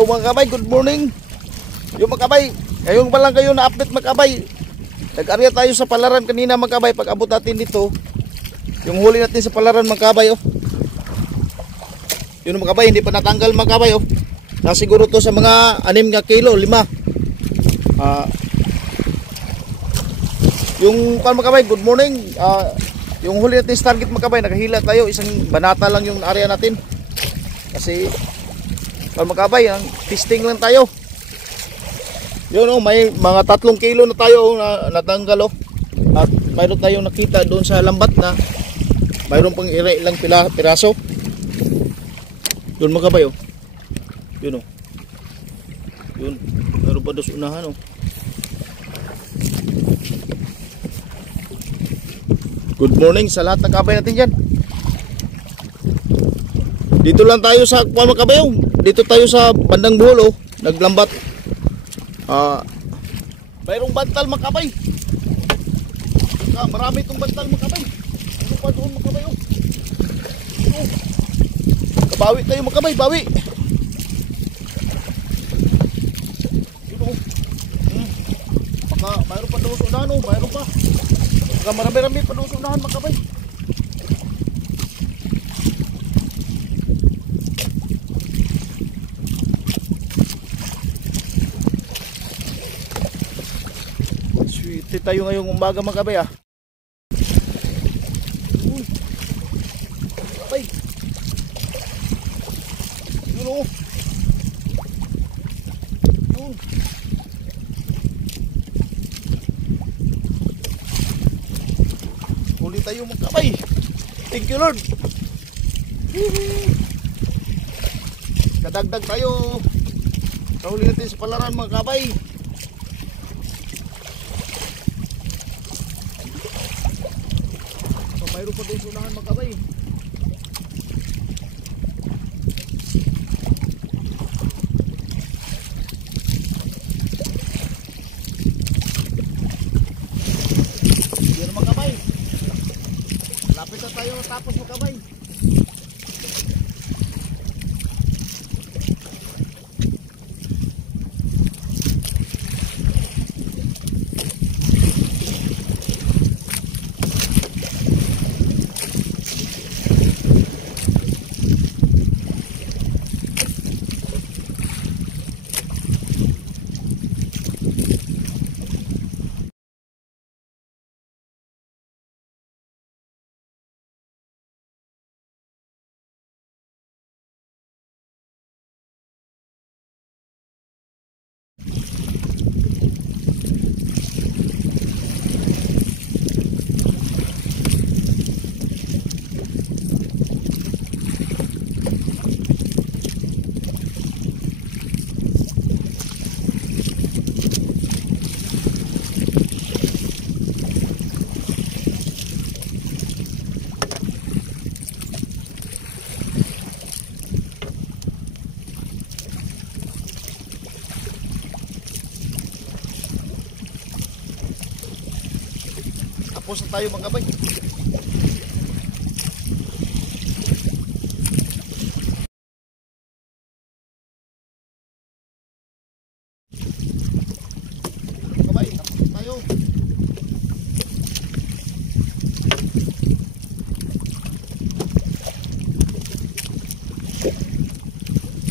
Hello mga kabay, good morning. Yung mga kabay, ngayon pa lang kayo na-update mga kabay. Nag-area tayo sa Palaran kanina mga kabay. Pag abot natin dito, yung huli natin sa Palaran mga kabay oh. Yun mga kabay, hindi pa natanggal mga kabay oh. Nasiguro to sa mga 6 kilo, 5. Yung mga kabay, good morning. Yung huli natin sa target mga kabay, nakahila tayo. Isang banata lang yung area natin. Kasi mga kabay, testing lang tayo. Yun oh, may mga 3 kilo na tayo na natanggal oh. At mayroon tayong nakita doon sa lambat na mayroon pang ilang piraso. Yun mga kabay oh. Yun oh. Yun, mayroon pa doon sa unahan oh. Good morning sa lahat ng kabay natin dyan. Dito lang tayo sa mga kabay oh. Dito tayo sa bandang Bohol oh. Naglambat. Mayroong bantal mga kabay. Marami itong bantal mga kabay. Ano pa doon mga kabay oh. Kabawi tayo mga kabay, bawi. Baka mayroon pa doon sa unahan oh. Mayroon pa. Baka marami-rami pa doon sa unahan mga kabay. Sweet tayo ngayong umaga mga kabay ah. Kabay. Yun oh. Huli tayo mga kabay. Thank you Lord. Kadagdag tayo. Kahuli natin sa Palaran mga kabay. Mayroon pa doon sunahan mga kabay. Yan mga kabay. Lapit na tayo tapos mga kabay. Tapos na tayo mga kabay. Kabay, tapos na tayo.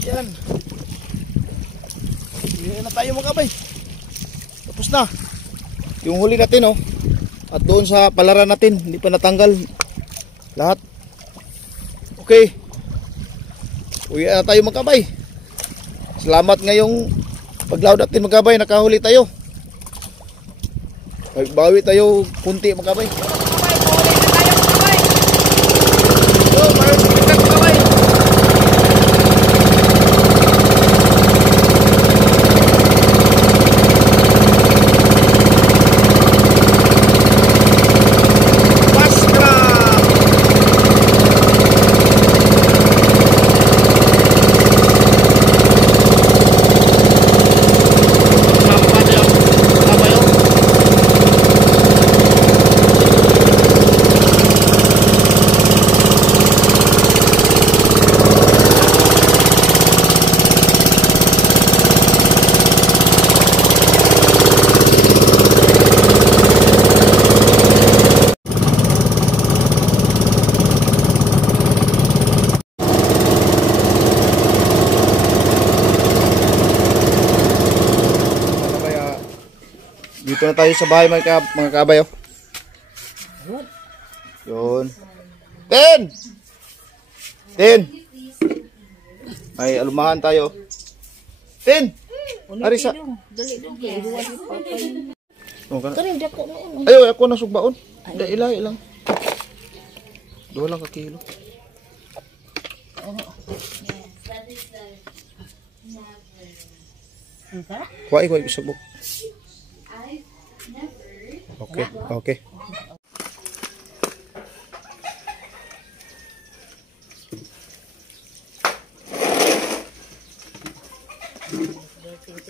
Yan. Yan na tayo mga kabay. Tapos na. Yung huli natin oh. At doon sa Palaran natin, hindi pa natanggal lahat. Okay. Uwi na tayo mga kabay. Salamat ngayong paglaod natin mga kabay, nakahuli tayo. Bawi tayo kunti mga kabay. Dito na tayo sa bahay mga kabay, oh. Yun. Tin! Ay, alumahan tayo. Tin! Arisa. Oh, ayaw, ako na sugbaon. Ilang. 2 lang ka kilo. Kuha isubok. Okay.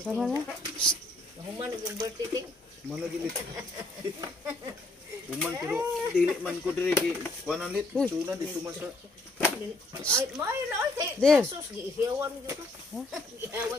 Tama na. Human nag-birthday. Mana gilit. Uman pero dili man ko diri gi kuanan lit. Tuna dito man sa. Ay, may na ay. There. Sus, giihawan mo dito. Giihawan